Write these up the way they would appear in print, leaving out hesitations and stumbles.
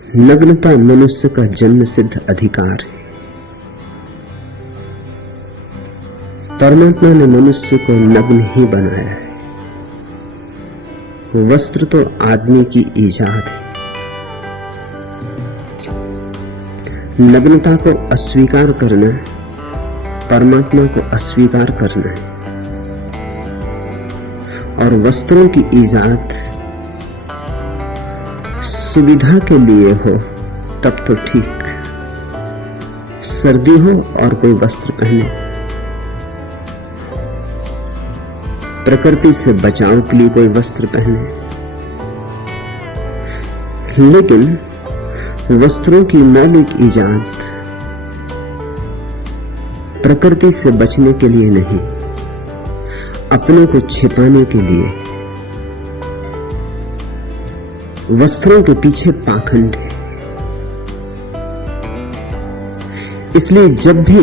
नग्नता मनुष्य का जन्म सिद्ध अधिकार है। परमात्मा ने मनुष्य को नग्न ही बनाया है। वस्त्र तो आदमी की ईजाद है। नग्नता को अस्वीकार करना परमात्मा को अस्वीकार करना है। और वस्त्रों की ईजाद सुविधा के लिए हो तब तो ठीक, सर्दी हो और कोई वस्त्र पहने, प्रकृति से बचाव के लिए कोई वस्त्र पहने, लेकिन वस्त्रों की मौलिक ईजाद प्रकृति से बचने के लिए नहीं, अपनों को छिपाने के लिए। वस्त्रों के पीछे पाखंड है। इसलिए जब भी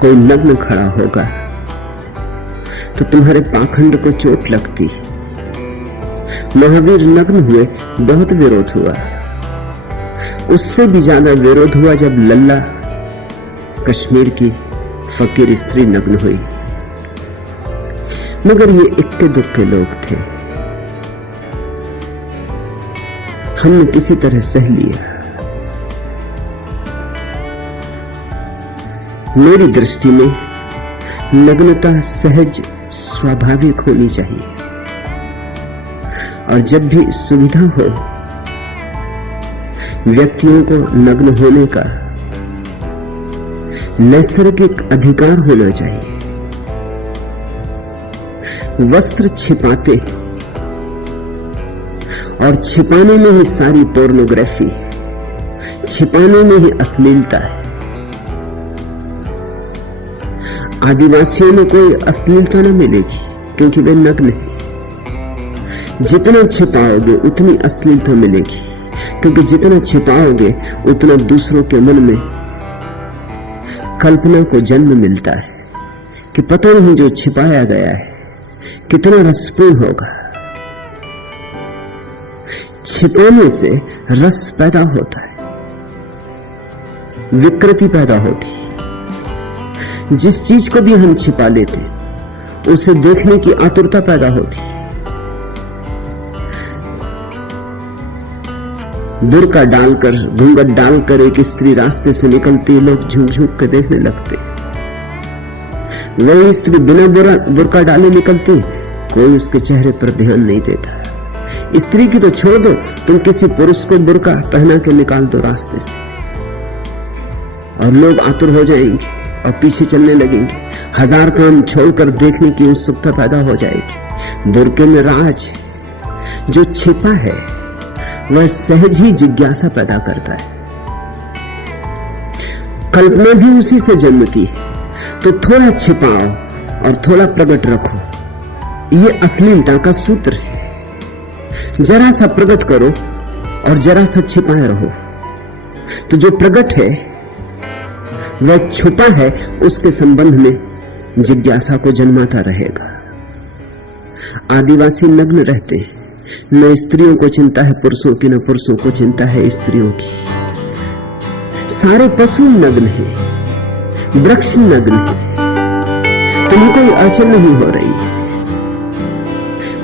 कोई नग्न खड़ा होगा तो तुम्हारे पाखंड को चोट लगती। महावीर नग्न हुए, बहुत विरोध हुआ। उससे भी ज्यादा विरोध हुआ जब लल्ला कश्मीर की फकीर स्त्री नग्न हुई। मगर ये इक्के दुक्के लोग थे, हमने किसी तरह सह लिया। मेरी दृष्टि में नग्नता सहज स्वाभाविक होनी चाहिए। और जब भी सुविधा हो व्यक्तियों को नग्न होने का नैसर्गिक अधिकार होना चाहिए। वस्त्र छिपाते और छिपाने में ही सारी पोर्नोग्राफी, छिपाने में ही अश्लीलता है। आदिवासियों में कोई अश्लीलता न मिलेगी क्योंकि वे नग्न हैं। जितना छिपाओगे उतनी अश्लीलता मिलेगी, क्योंकि जितना छिपाओगे उतना दूसरों के मन में कल्पना को जन्म मिलता है कि पता नहीं जो छिपाया गया है कितना रसपूर्ण होगा। छिपाने से रस पैदा होता है, विकृति पैदा होती। जिस चीज को भी हम छिपा लेते उसे देखने की आतुरता पैदा होती। बुर्का डालकर, घूंघट डालकर एक स्त्री रास्ते से निकलती, लोग झुक झुक के देखने लगते। वही स्त्री बिना बुर्का डाले निकलती, कोई उसके चेहरे पर ध्यान नहीं देता। स्त्री की तो छोड़ दो, तुम किसी पुरुष को बुर्का पहना के निकाल दो रास्ते से और लोग आतुर हो जाएंगे और पीछे चलने लगेंगे। हजार काम छोड़कर देखने की उत्सुकता पैदा हो जाएगी। बुर्के में राज जो छिपा है वह सहज ही जिज्ञासा पैदा करता है। कल्पना भी उसी से जन्मती है। तो थोड़ा छिपाओ और थोड़ा प्रकट रखो, ये अश्लीलता का सूत्र है। जरा सा प्रकट करो और जरा सा छिपाए रहो, तो जो प्रकट है वह छुपा है, उसके संबंध में जिज्ञासा को जन्माता रहेगा। आदिवासी नग्न रहते हैं, न स्त्रियों को चिंता है पुरुषों की, न पुरुषों को चिंता है स्त्रियों की। सारे पशु नग्न हैं, वृक्ष नग्न है, तुम्हें कोई अड़चन नहीं हो रही।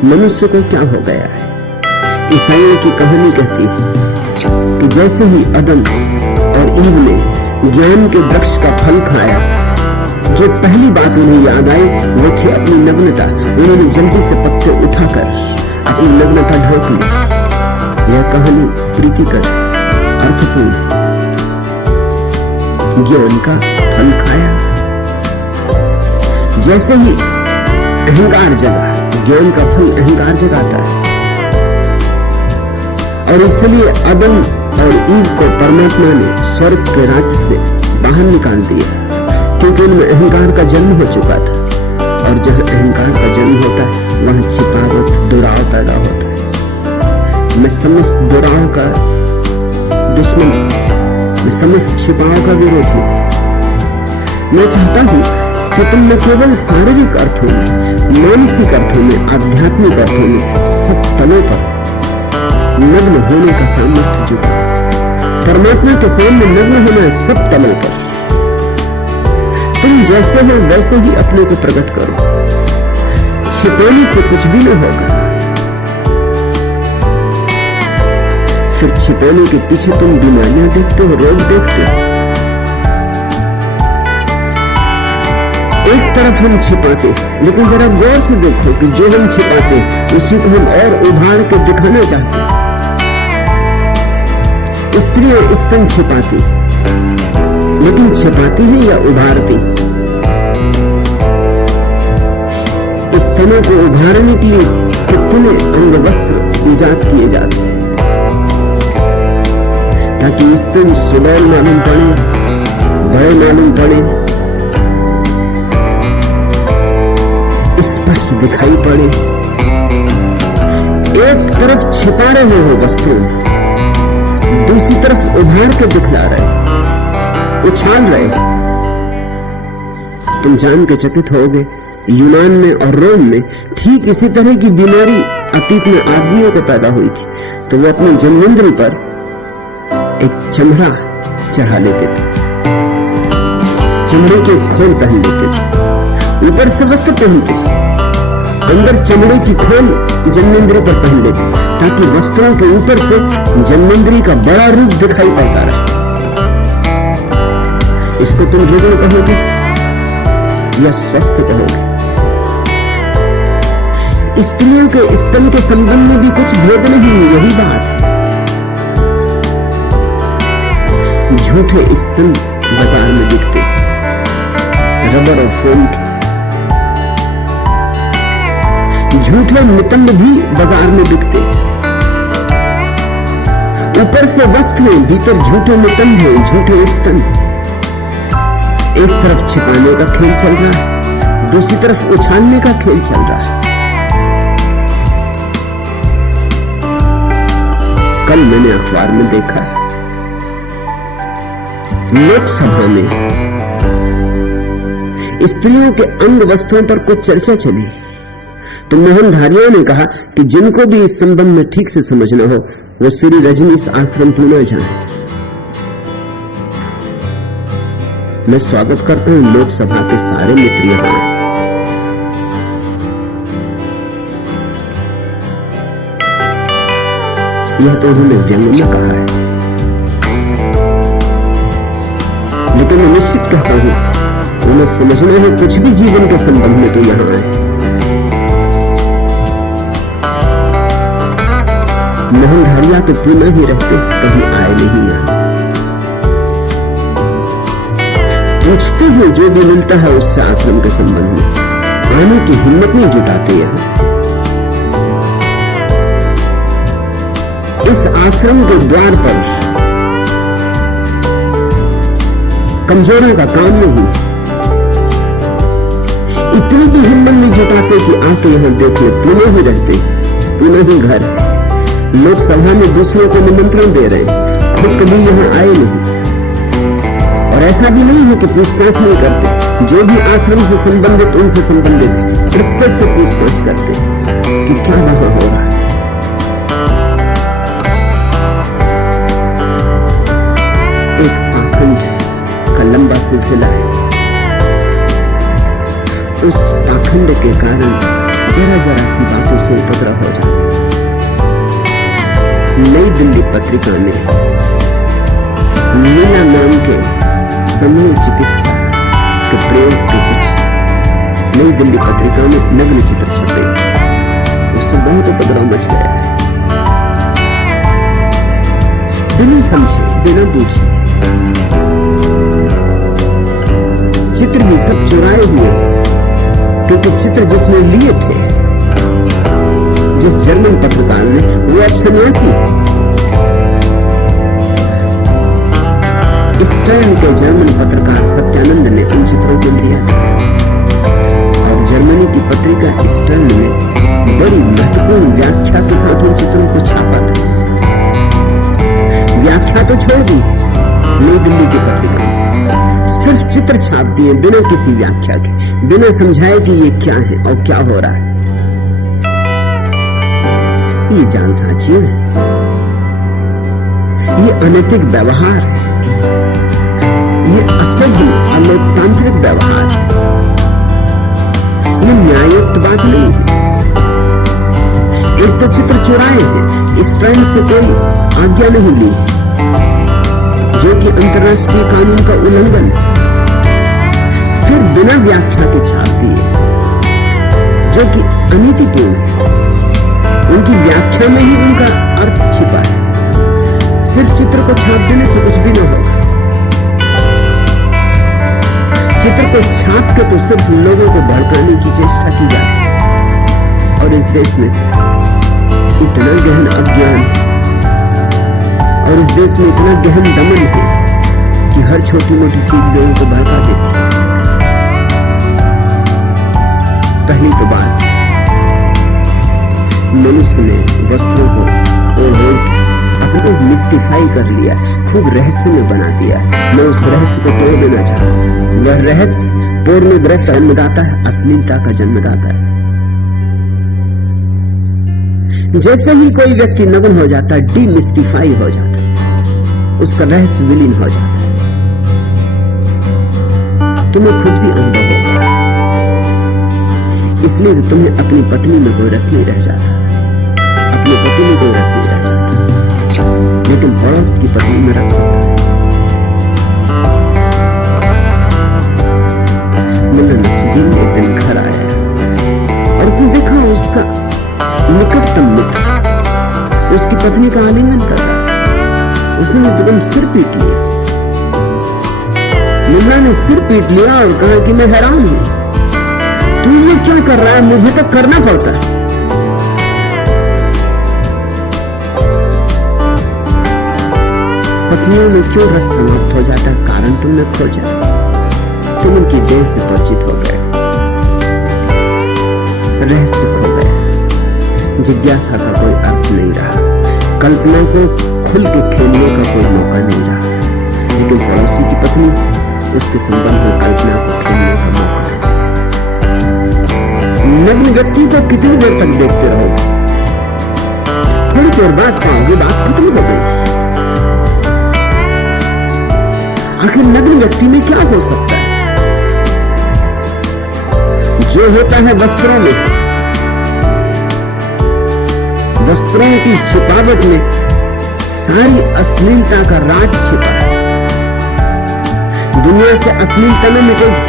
मनुष्य को क्या हो गया है? ईसाइयों की कहानी कहती है कि जैसे ही अदम और ईव ने ज्ञान के वृक्ष का फल खाया, जो पहली बात उन्हें याद आई वो थी अपनी नग्नता। उन्होंने जल्दी से पत्ते उठाकर अपनी नग्नता ढक ली। यह कहानी प्रीतिकर, अर्थपूर्ण। ज्ञान का फल खाया, जैसे ही अहंकार जगा, ज्ञान का फल अहंकार जगाता है। और इसलिए अदम और ईव को परमात्मा ने स्वर्ग के राज्य से बाहर निकाल दिया, क्योंकि उनमें अहंकार का जन्म हो चुका था। और जहां अहंकार का जन्म होता है वहां छिपावट, दुराव पैदा होता है। मैं समस्त दुराव का दुश्मन, मैं समस्त छिपाव का विरोधी। मैं चाहता हूं कि तुम न केवल शारीरिक अर्थों में, मानसिक अर्थों में, आध्यात्मिक अर्थों में, सब तलों पर नग्न होने का सामर्थ्य जुटा। परमात्मा के सामने नग्न होना है, सब तमल कर। तुम जैसे हो वैसे ही अपने को प्रकट करो, छिपाने से कुछ भी न होगा। फिर छिपाने के पीछे तुम बीमारियां देखते हो, रोग देखते हो। एक तरफ हम छिपाते, लेकिन जरा गौर से देखो कि जो हम छिपाते उसी को हम और उभार के दिखाना चाहते। स्त्रियां स्तन छिपाती, लेकिन छिपाती है या उभारती? स्तनों को उभारने के लिए कितने अंग वस्त्र ईजाद किए जाते, ताकि स्तन सुडौल मालूम पड़े, भय मालूम पड़े, स्पष्ट दिखाई पड़े। एक तरफ छिपा रहे हो वस्त्रों, दूसरी तरफ उभार के दिखला रहे, उछाल रहे। तुम जान के चकित होगे, यूनान में और रोम में ठीक इसी तरह की बीमारी अतीत में आदमियों को पैदा हुई थी, तो वो अपने जन्मेंद्र पर एक चमड़ा चढ़ा लेते थे, चमड़े के खोल पहन लेते थे, ऊपर से वस्त्र पहनते थे, अंदर चमड़े की खोल जन्मेंद्री पर पहन लेते, ताकि वस्त्रों के ऊपर से जन्मेंद्री का बड़ा रूप दिखाई पड़ता रहे। इसको तुम रोग कहोगे या स्वस्थ कहोगे? स्त्रियों के स्तन के संबंध में भी कुछ भेद नहीं, यही बात। झूठे स्तन बाजार में दिखते, रबर और फोम के। झूठे नितंब भी बाजार में बिकते, ऊपर से वस्त्र है, भीतर झूठे नितंब है, झूठे स्तन। एक तरफ छिपाने का खेल चल रहा है, दूसरी तरफ उछालने का खेल चल रहा है। कल मैंने अखबार में देखा, लोकसभा में स्त्रियों के अंग वस्त्रों पर कुछ चर्चा चली, तो मोहन धारिया ने कहा कि जिनको भी इस संबंध में ठीक से समझना हो वो श्री रजनीश आश्रम पुणे जाए। मैं स्वागत करता हूं लोकसभा के सारे मित्र यहां। यह तो उन्होंने व्यंग में कहा है, लेकिन मैं निश्चित कहता हूं उन्हें समझना है कुछ भी जीवन के संबंध में तो यहां आए। मोहन धारिया तो पुणे ही रहते, कहीं आए नहीं यहां। पूछते हैं जो भी मिलता है उससे आश्रम के संबंध में, आने की हिम्मत नहीं जुटाते यहां। इस आश्रम के द्वार पर कमजोरों का काम नहीं, इतनी भी हिम्मत नहीं जुटाते कि आके यहां देख ले। पुणे ही रहते, पुणे ही घर, लोकसभा में दूसरों को निमंत्रण दे रहे, खुद कभी यहां आए नहीं। और ऐसा भी नहीं है कि पूछताछ नहीं करते, जो भी आश्रम से संबंधित उनसे संबंधित प्रत्येक से पूछताछ करते कि क्या वहां हो रहा है। एक पाखंड का लंबा सिलसिला है, उस पाखंड के कारण जरा जरा सी बातों से उपद्रव हो जाता। नई दिल्ली पत्रिका में मीना नाम के समूह चिकित्सा के प्रयोग के कुछ नई दिल्ली पत्रिका में नग्न चित्र छपे, उससे बहुत उपद्रव मच गया है। बिना समझे, बिना पूछे चित्र भी सब चुराए हुए, क्योंकि चित्र जिसने लिए थे, जिस जर्मन पत्रकार ने, वो अब सन्यासी। स्टर्न के जर्मन पत्रकार सत्यानंद ने उन चित्रों को लिया और जर्मनी की पत्रिका स्टर्न में बड़ी महत्वपूर्ण व्याख्या के साथ उन चित्रों को छापा था। व्याख्या तो छोड़ दी नई दिल्ली की पत्रिका, सिर्फ चित्र छाप दिए बिना किसी व्याख्या के, बिना समझाए कि ये क्या है और क्या हो रहा है। ये जालसाजी है। अनैतिक व्यवहार, ये असभ्य अलोकतांत्रिक व्यवहार, ये न्यायोक्त बात नहीं है। एक तो चित्र चुराए हैं, इस फ्रेंड से कोई आज्ञा नहीं ली, जो कि अंतर्राष्ट्रीय कानून का उल्लंघन है। फिर बिना व्याख्या के छाप दिए, जो कि अनीतिपूर्ण है। उनकी व्याख्या में ही उनका अर्थ छिपा है। सिर्फ चित्र को छाप देने से कुछ भी न होगा। चित्र को छाप के तो सिर्फ लोगों को भड़काने की चेष्टा की जाती है। और इस देश में इतना गहन अज्ञान और इस देश में इतना गहन दमन है कि हर छोटी मोटी चीज लोगों को भड़का देती है। पहली तो बात, मनुष्य ने वस्त्रों को अपने को मिस्टिफाई कर लिया, खूब रहस्य में बना दिया। मैं उस रहस्य को तोड़ देना चाहता हूं। वह रहस्य पोर्नोग्राफी का जन्मदाता है, अश्लीलता का जन्मदाता है। जैसे ही कोई व्यक्ति नग्न हो जाता है, डीमिस्टिफाई हो जाता है, उसका रहस्य विलीन हो जाता है। तुम्हें खुद भी अनुभव होगा, इसलिए तो तुम्हें अपनी पत्नी में कोई रस नहीं रह जाता, अपनी पति में कोई रस नहीं रह जाता, लेकिन पड़ोस की पत्नी में रस होता है। मैंने नसीब एक दिन घर आया और उसने देखा उसका निकटतम मित्र उसकी पत्नी का आलिंगन कर रहा। उसने एकदम सिर पीट लिया। मुन्ना ने सिर पीट लिया और कहा कि मैं हैरान हूं, तू ये क्या कर रहा है, मुझे तो करना पड़ता है। पत्नियों में क्यों रस समाप्त हो जाता है? कारण तुमने खोजा, तुम उनकी देह से परिचित हो गए, रहस्य खो गए, जिज्ञासा का कोई अर्थ नहीं रहा, कल्पना को खुल के खेलने का कोई मौका नहीं रहा। लेकिन पड़ोसी की पत्नी, उसके संबंध में कल्पना को खेलने का मौका है। नग्न व्यक्ति को कितनी देर तक देखते रहो, थोड़ी देर बाद पाओगे बात खत्म हो गई। आखिर नग्न व्यक्ति में क्या हो सकता है? जो होता है वस्त्रों में, वस्त्रों की छिपावट में सारी अश्लीलता का राज छिपा है। दुनिया से अश्लीलता न मिटेगी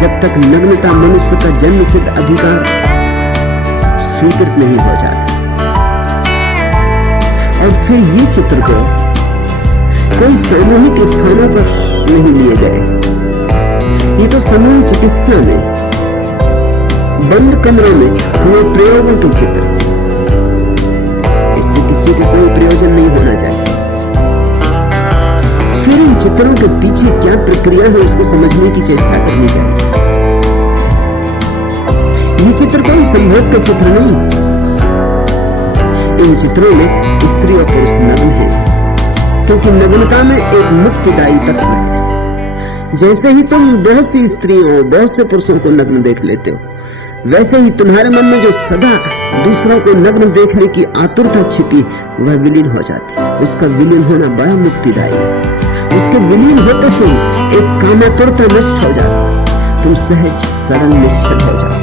जब तक नग्नता मनुष्य का जन्मसिद्ध अधिकार स्वीकृत नहीं हो जाता। और फिर ये चित्र को कोई सामूहिक स्थानों पर नहीं लिए गए, ये तो सामूहिक चिकित्सा में बंद कमरों में हुए प्रयोगों के चित्र। इससे किसी को कोई प्रयोजन नहीं होना चाहिए। फिर इन चित्रों के पीछे क्या प्रक्रिया है उसको समझने की चेष्टा करनी चाहिए। ये चित्र कोई संभोग के चित्र नहीं। इन चित्रों में स्त्री और पुरुष नग्न है, क्योंकि नग्नता में एक मुक्तिदायी तत्व है। जैसे ही तुम बहुत सी स्त्रियों बहुत से पुरुषों को नग्न देख लेते हो, वैसे ही तुम्हारे मन में जो सदा दूसरों को नग्न देखने की आतुरता छिपी वह विलीन हो जाती है। उसका विलीन होना बड़ा मुक्तिदायी है। उसके विलीन होते से एक कामातुरता नष्ट हो जाती, तुम सहज सरल निश्चल हो जाते।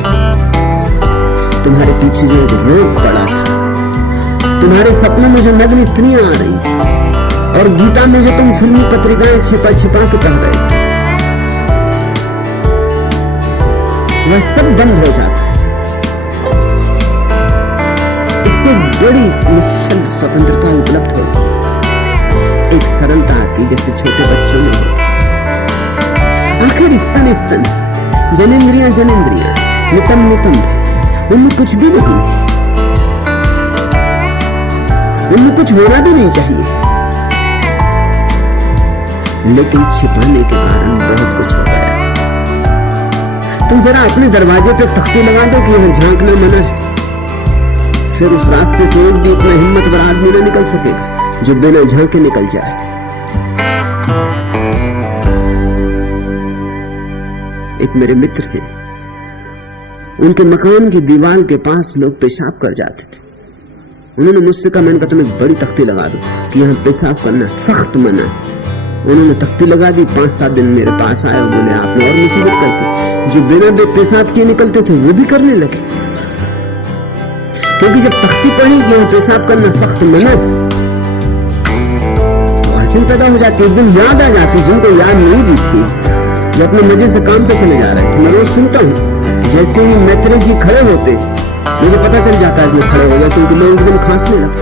तुम्हारे पीछे जो एक रोग पड़ा था, तुम्हारे सपनों में जो नग्न स्त्रियां आ रही थी, और गीता में जो तुम फिल्मी पत्रिकाएं छिपा छिपा के पढ़ रहे थे, वह सब बंद हो जाता है। इससे बड़ी निश्चल स्वतंत्रता उपलब्ध होती है, एक सरलता आती जैसे छोटे बच्चों में। आखिर स्तन स्तन, जनेंद्रियां जनेंद्रियां, नितंब नितंब, उनमें कुछ भी नहीं, उनमें कुछ होना भी नहीं चाहिए, लेकिन छिपाने के कारण बहुत कुछ हो गया। तुम जरा अपने दरवाजे पे तख्ती लगा दो कि यहां झांकना मना है, फिर उस रास्ते से एक भी इतना हिम्मतवर आदमी न निकल सकेगा जो बिना झांके निकल जाए। एक मेरे मित्र थे, उनके मकान की दीवार के पास लोग पेशाब कर जाते थे। उन्होंने मुझसे कहा, मैंने कहा तुम्हें बड़ी तख्ती लगा दो कि यहाँ पेशाब करना सख्त मना। उन्होंने तख्ती लगा दी। 5-7 दिन मेरे पास आए और बोले आपने और मुसीबत करती। जो बिना पेशाब किए निकलते थे वो भी करने लगे, क्योंकि जब तख्ती पड़ी कि यहाँ पेशाब करना सख्त मना, अड़चन पैदा हो जाती। एक दिन याद आ जाती जिनको याद नहीं दी थी, जो अपने मजे से काम पे चले जा रहे थे। मैं रोज सुनता हूँ जैसे ही मैत्रेय जी खड़े होते मुझे पता चल जाता है कि खड़े हो गए, क्योंकि मैं एकदम खांसने लगता।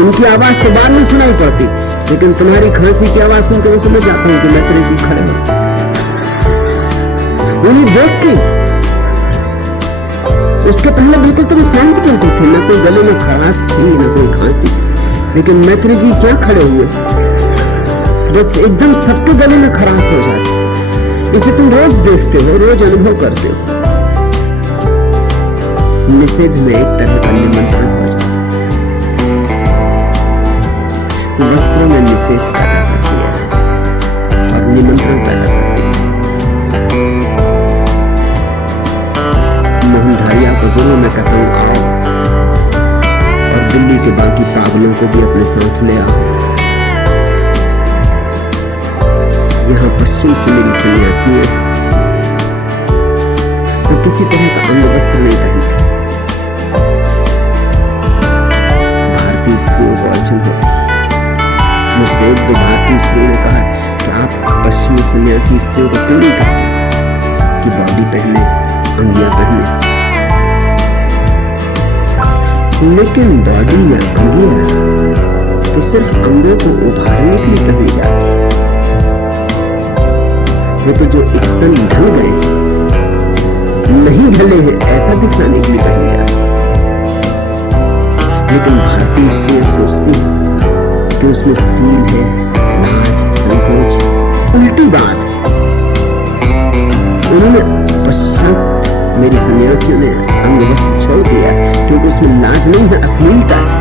उनकी आवाज तो बाद में सुनाई पड़ती, लेकिन तुम्हारी खांसी की आवाज सुनकर मैं समझ जाता हूँ कि मैत्रेय जी खड़े हो। उन्हें देख के उसके पहले बिल्कुल तुम शांत करते थे, न कोई गले में खराश थी न कोई खांसी, लेकिन मैत्रेय जी क्या खड़े हुए, बस एकदम सबके गले में खराश हो जाती। इसे तुम रोज देखते हो, रोज अनुभव करते हो। निषेध में एक तरह का निमंत्रण हो जाता है। वस्त्रों में निषेध पैदा करती है और निमंत्रण पैदा करती है। मोहनधारिया को जरूर मैं कहता हूँ आओ, और दिल्ली के बाकी पागलों को भी अपने साथ ले आओ। यहाँ पश्चिम से मेरी सन्यासी है, तो किसी तरह का अंग वस्त्र नहीं पहनती। भारतीय स्त्रियों को अड़चन होती। मुझसे एक दो भारतीय स्त्रियों ने कहा कि आप पश्चिमी सन्यासी स्त्रियों को क्यों नहीं कहते कि बॉडी पहने, अंगियां पहने। लेकिन बॉडी या अंगियां तो सिर्फ अंगों को उभारने के लिए पहनी जाती है। वो तो जो स्तन ढल गए नहीं ढले हैं ऐसा दिखाने के लिए पहनी जाती है। लेकिन भारतीय स्त्रियां सोचती हैं कि उसमें फील है, लाज, संकोच। उल्टी बात है। उन्होंने पश्चात मेरी सन्यासियों ने अंग वस्त्र छोड़ दिया, क्योंकि उसमें लाज नहीं है, अश्लीलता है,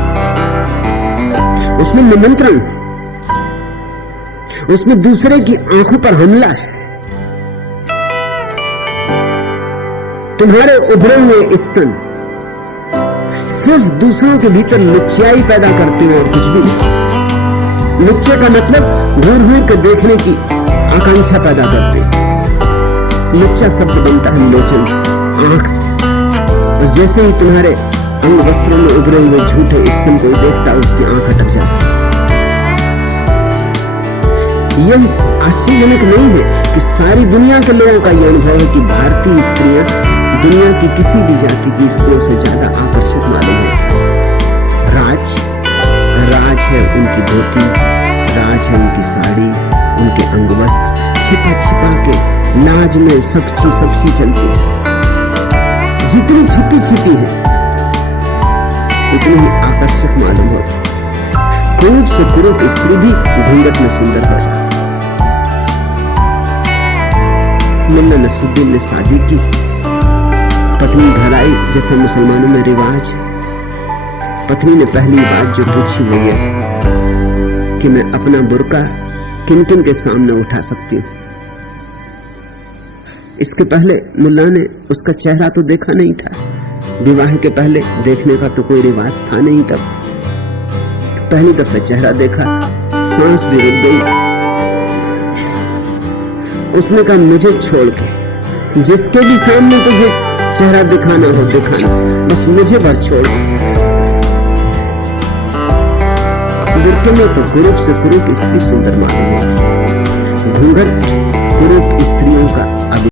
उसमें निमंत्रण, उसमें दूसरे की आंखों पर हमला है। तुम्हारे उभरे हुए स्तन सिर्फ दूसरों के भीतर लुच्चाई पैदा करते हो और कुछ भी नहीं। लुच्चे का मतलब घूर घूर के देखने की आकांक्षा पैदा करते। लुच्चा शब्द बनता है लोचन से, आंख से, और जैसे ही तुम्हारे अंग वस्त्रों में उभरे हुए झूठे स्तन कोई देखता उसकी आंख अटक जाती। यह आश्चर्यजनक नहीं है कि सारी दुनिया के लोगों का यह अनुभव है कि भारतीय स्त्रियां दुनिया की किसी भी जाति की स्त्रियों से ज्यादा आकर्षक मालूम है। राज है उनकी धोती, राज है उनकी साड़ी, उनके अंगवस्त्र, छिपा छिपा के नाज में सबकी चलती है। जितनी छिपी छिपी है उतनी ही आकर्षक मालूम होती। कुरूप से कुरूप स्त्री भी घूंघट में सुंदर हो जाती। मुल्ला नसरुद्दीन ने शादी की, पत्नी घर आई, जैसे मुसलमानों में रिवाज। पत्नी ने पहली बात जो पूछी वो ये कि मैं अपना बुर्का किन किन के सामने उठा सकती हूँ। इसके पहले मुल्ला ने उसका चेहरा to देखा नहीं था। विवाह के पहले देखने का तो कोई रिवाज था नहीं। तब पहली दफा चेहरा देखा, सांस भी रुक गई। उसने कहा मुझे छोड़ के जिसके भी सामने तुझे चेहरा दिखाना हो दिखाना, बस मुझे भर छोड़। बुर्के में तो कुरूप से कुरूप स्त्री सुंदर मालूम है। घूंघट कुरूप स्त्रियों का